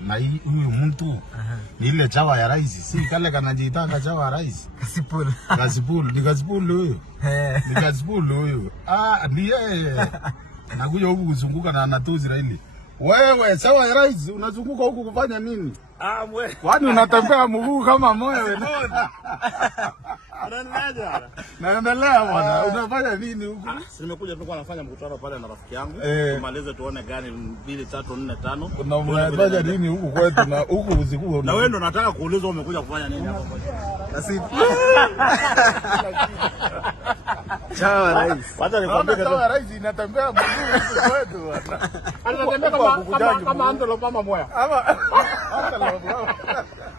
Na huyu mtu ni ile chawa ya rais, si kale kanajitaka chawa ya rais. Kasipul. Ni Kasipul huyo. Ni Kasipul huyo. Ndiye. Anakuja huku kuzunguka na anatozi Raila. Wewe chawa ya rais unazunguka huku kufanya nini? Mwe. Kwani unatembea mguu kama moyo wewe? Naendelea bwana. Unafanya nini huku? Nimekuja tulikuwa nafanya mkutano pale na rafiki yangu. Tumalize tuone gani 2 3 4 5. Unafanya nini huku kwetu na huku usiku? Na wewe ndo nataka kuulizwa umekuja kufanya nini hapa? Chawa rais. Wacha nikwambie chawa rais inatembea mguu huku kwetu bwana. Anatembea kama antelope kama moya.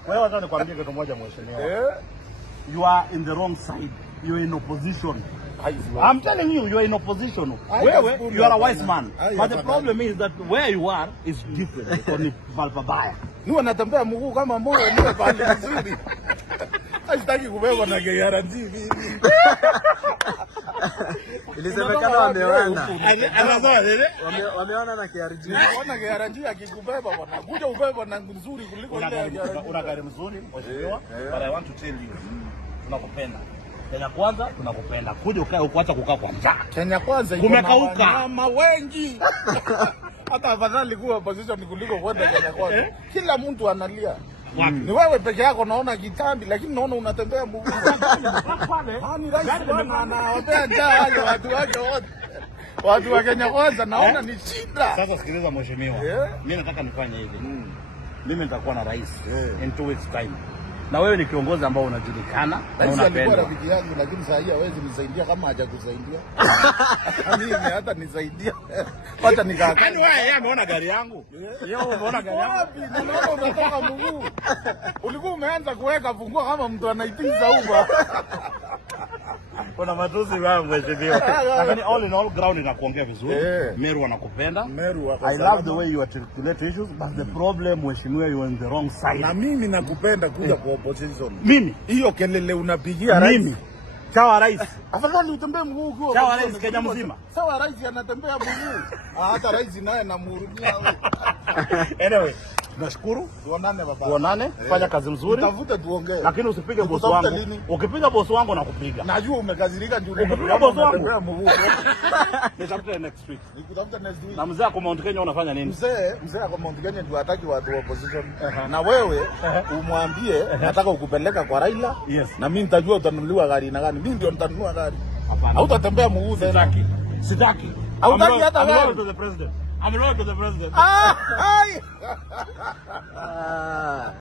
Wewe wacha nikwambie kitu moja mheshimiwa. You are in the wrong side. You are in opposition. I'm telling you, you are in opposition. You are a wise man. But the problem is that where you are is different. From Valpabaya. Niwe natembea mguu kama moyo niwe pale vizuri. Sitaki kubeba na KRG hivi. Ilisemekana wameona. Wameona na KRG. Unaona KRG akikubeba bwana. Kuja ubeba na nzuri kuliko ile una gari mzuri mheshimiwa. But I want to tell you. Tunakupenda. Kenya kwanza tunakupenda. Kuja ukae huko acha kukaa kwa njaa. Kenya kwanza kumekauka. Mama wengi. Hata afadhali kuwa position kuliko kwenda Kenya kwanza. Kila mtu analia. Ni wewe peke yako naona kitambi lakini naona unatembea mguu. Ni rais bwana anawapea njaa wale watu wake wote. Watu wa Kenya kwanza naona ni shida. Sasa sikiliza mheshimiwa. Mimi nataka nifanye hivi. Mimi nitakuwa na rais in 2 weeks time. Na wewe ni kiongozi ambao unajulikana na unapendwa. Alikuwa rafiki yangu lakini saa hii hawezi nisaidia kama hajakusaidia. Mimi hata nisaidia. Hata nikaa. Yaani wewe ameona gari yangu? Yeye umeona gari yangu? Wapi? Naona unatoka mguu. Ulikuwa umeanza kuweka funguo kama mtu anaipiza Uber. Kuna matusi wewe mheshimiwa. Lakini all in all ground inakuongea vizuri. Meru anakupenda. I love the way you articulate issues, but the problem mheshimiwa you are in the wrong side. Na mimi nakupenda kuja kwa opposition. Mimi hiyo kelele unapigia rais. Mimi chawa rais. Afadhali utembee mguu ukiwa. Chawa rais Kenya mzima. Chawa rais anatembea mguu. Hata rais naye namhurumia. Anyway, nashukuru. Tuonane baba. Tuonane, fanya kazi nzuri. Tafuta tuongee. Lakini usipige bosi wangu. Ukipiga bosi wangu nakupiga. Najua umekazirika ndio. Ukipiga bosi wangu. Nitafuta next week. Nikutafuta next week. Na mzee ako Mount Kenya unafanya nini? Mzee ako Mount Kenya ndio hataki watu wa opposition. Na wewe umwambie nataka ukupeleka kwa Raila. Na mimi nitajua utanunuliwa gari na gani. Mimi ndio nitanunua gari. Hautatembea mguu tena. Sitaki. Hautaki hata wewe. I'm loyal to the president.